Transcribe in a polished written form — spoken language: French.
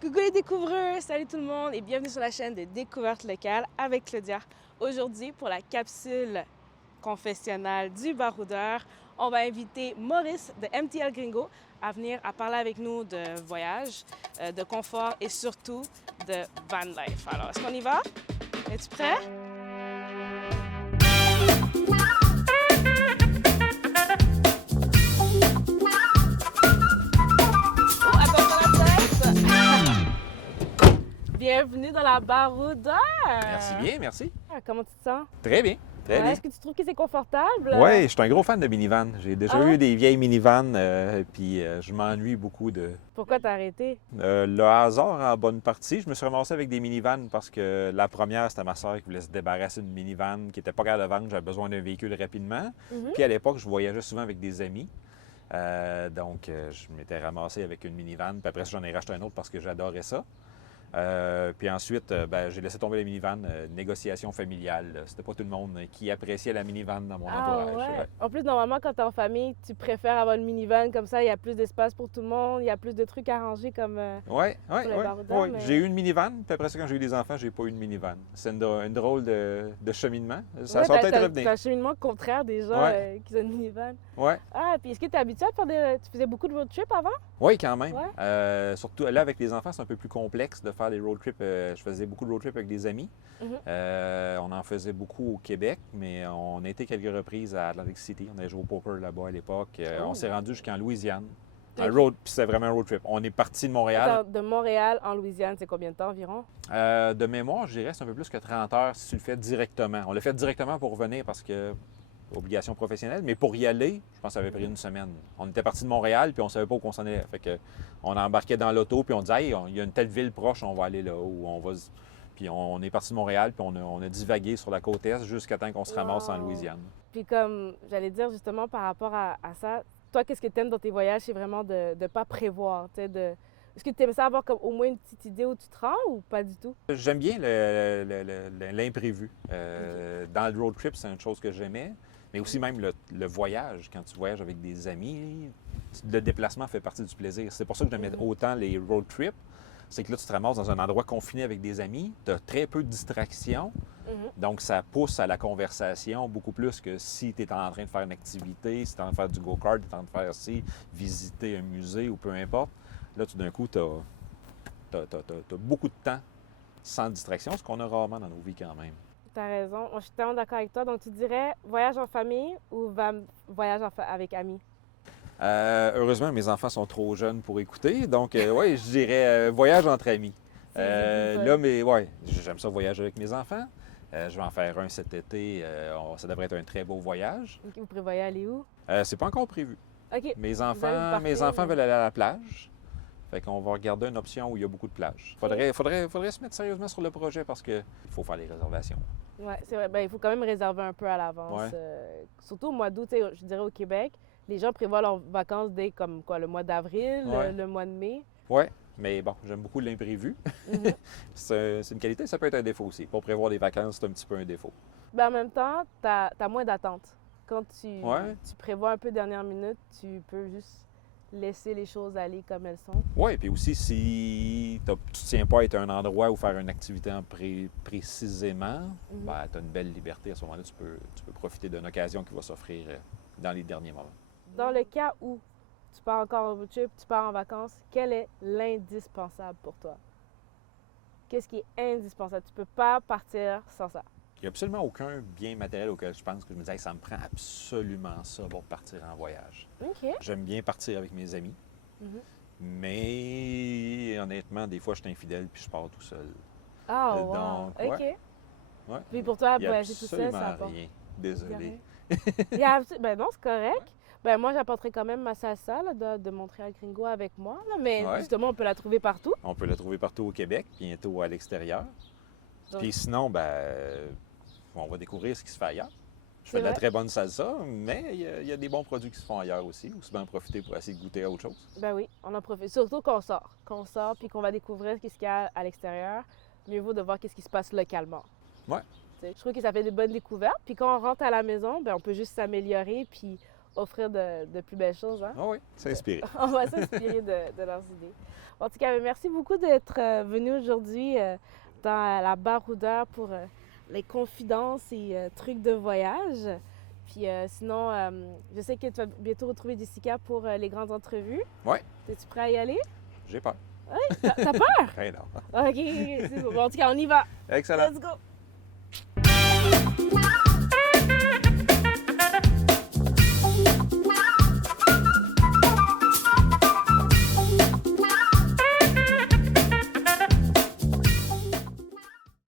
Coucou les découvreurs, salut tout le monde et bienvenue sur la chaîne de Découvertes locales avec Claudia. Aujourd'hui, pour la capsule confessionnale du baroudeur, on va inviter Maurice de MTL Gringo à venir à parler avec nous de voyage, de confort et surtout de van life. Alors, est-ce qu'on y va? Es-tu prêt? Oh, attention à la tête! Bienvenue dans la baroudeur! Merci bien, merci. Comment tu te sens? Très bien, très bien. Est-ce que tu trouves que c'est confortable? Oui, je suis un gros fan de minivan. J'ai déjà Ah. eu des vieilles minivans, puis je m'ennuie beaucoup de... Pourquoi t'as arrêté? Le hasard en bonne partie. Je me suis ramassé avec des minivans parce que la première, c'était ma soeur qui voulait se débarrasser d'une minivan qui n'était pas capable de vendre. J'avais besoin d'un véhicule rapidement. Mhm. Puis à l'époque, je voyageais souvent avec des amis. Donc, je m'étais ramassé avec une minivan. Puis après ça, j'en ai racheté un autre parce que j'adorais ça. Puis ensuite, j'ai laissé tomber la minivan. Négociation familiale. C'était pas tout le monde qui appréciait la minivan dans mon entourage. Ouais. En plus, normalement, quand t'es en famille, tu préfères avoir une minivan comme ça, il y a plus d'espace pour tout le monde, il y a plus de trucs à ranger comme... Oui, les baroudeurs, mais- J'ai eu une minivan, puis après ça, quand j'ai eu des enfants, j'ai pas eu une minivan. C'est une drôle de cheminement. Ça Ouais, va peut-être t'as revenir. un cheminement contraire des gens Ouais. qui ont une minivan. Ouais. Ah, puis est-ce que t'es habitué à faire des... Tu faisais beaucoup de road trip avant? Oui, quand même. Ouais. Surtout là, avec les enfants, c'est un peu plus complexe de faire des road trips. Je faisais beaucoup de road trips avec des amis. Mhm. On en faisait beaucoup au Québec, mais on a été quelques reprises à Atlantic City. On avait joué au poker là-bas à l'époque. On s'est rendu jusqu'en Louisiane. Un Ok. road, puis c'était vraiment un road trip. On est parti de Montréal. Attends, de Montréal en Louisiane, c'est combien de temps environ? De mémoire, je dirais c'est un peu plus que 30 heures si tu le fais directement. On l'a fait directement pour revenir parce que obligation professionnelle, mais pour y aller, je pense que ça avait pris une semaine. On était parti de Montréal, puis on savait pas où on s'en allait. Fait que on embarquait dans l'auto, puis on disait, hey, il y a une telle ville proche, on va aller là, ou on va. Puis on est parti de Montréal, puis on a divagué sur la côte est jusqu'à temps qu'on se ramasse en Wow. Louisiane. Puis comme j'allais dire justement par rapport à ça, toi, qu'est-ce que tu aimes dans tes voyages? C'est vraiment de ne pas prévoir, tu sais, de... Est-ce que tu aimes ça avoir comme au moins une petite idée où tu te rends ou pas du tout? J'aime bien l'imprévu. Dans le road trip, c'est une chose que j'aimais, mais aussi même le voyage. Quand tu voyages avec des amis, le déplacement fait partie du plaisir. C'est pour ça que j'aimais autant les road trips. C'est que là, tu te ramasses dans un endroit confiné avec des amis, tu as très peu de distractions, Mhm. donc ça pousse à la conversation beaucoup plus que si tu es en train de faire une activité, si tu es en train de faire du go-kart, tu es en train de faire ci, visiter un musée ou peu importe. Là, tout d'un coup, tu as beaucoup de temps sans distraction, ce qu'on a rarement dans nos vies quand même. T'as raison. Moi, je suis tellement d'accord avec toi. Donc, tu dirais voyage en famille ou voyage avec amis? Heureusement, mes enfants sont trop jeunes pour écouter, donc oui, je dirais voyage entre amis. Là, mais ouais, j'aime ça voyager avec mes enfants. Je vais en faire un cet été. Ça devrait être un très beau voyage. Vous prévoyez aller où? C'est pas encore prévu. OK. Mes Vous allez enfants partir, veulent aller à la plage. Fait qu'on va regarder une option où il y a beaucoup de plages. Faudrait se mettre sérieusement sur le projet parce qu'il faut faire les réservations. Ouais, c'est vrai. Ben, il faut quand même réserver un peu à l'avance. Ouais. Surtout au mois d'août, tu sais, je dirais au Québec, les gens prévoient leurs vacances dès comme quoi, le mois d'avril, Ouais. le mois de mai. Ouais, mais bon, j'aime beaucoup l'imprévu. Mhm. C'est une qualité, ça peut être un défaut aussi. Pour prévoir des vacances, c'est un petit peu un défaut. Ben, en même temps, tu as moins d'attente. Quand Ouais. tu prévois un peu dernière minute, tu peux juste laisser les choses aller comme elles sont. Oui, puis aussi, si tu ne tiens pas à être à un endroit ou faire une activité précisément, Mhm. tu as une belle liberté. À ce moment-là, tu peux profiter d'une occasion qui va s'offrir dans les derniers moments. Dans le cas où tu pars encore en road trip, tu pars en vacances, quel est l'indispensable pour toi? Qu'est-ce qui est indispensable? Tu peux pas partir sans ça. Il n'y a absolument aucun bien matériel auquel je pense que je me dis hey, ça me prend absolument ça pour partir en voyage. OK. J'aime bien partir avec mes amis, Mhm. mais honnêtement, des fois, je suis infidèle puis je pars tout seul. Ah, wow. Donc, OK. Ouais. Puis pour toi, Il y a voyager tout seul, ça absolument apporte. rien. Il y a Désolé. rien. Ben non, c'est correct. Ben moi, j'apporterai quand même ma salsa là, de Montréal Gringo avec moi. Là, mais Ouais. justement, on peut la trouver partout. On peut la trouver partout au Québec, bientôt à l'extérieur. Donc- Puis sinon, on va découvrir ce qui se fait ailleurs. Je C'est fais de la vrai. très bonne salsa, mais il y a des bons produits qui se font ailleurs aussi. Aussi bien en profiter pour essayer de goûter à autre chose. Ben oui, on en profite. Surtout qu'on sort. Qu'on sort puis qu'on va découvrir ce qu'il y a à l'extérieur. Mieux vaut de voir ce qui se passe localement. Ouais. Tu sais, je trouve que ça fait de bonnes découvertes. Puis quand on rentre à la maison, ben on peut juste s'améliorer puis offrir de plus belles choses. Hein? Ah oui, s'inspirer. On va s'inspirer de leurs idées. En tout cas, merci beaucoup d'être venu aujourd'hui dans la baroudeur pour les confidences et trucs de voyage. Puis sinon, je sais que tu vas bientôt retrouver Jessica pour les grandes entrevues. Oui. Es-tu prêt à y aller? J'ai peur. Oui? T'as peur? Ben non. OK, c'est bon. En tout cas, on y va. Excellent. Let's go!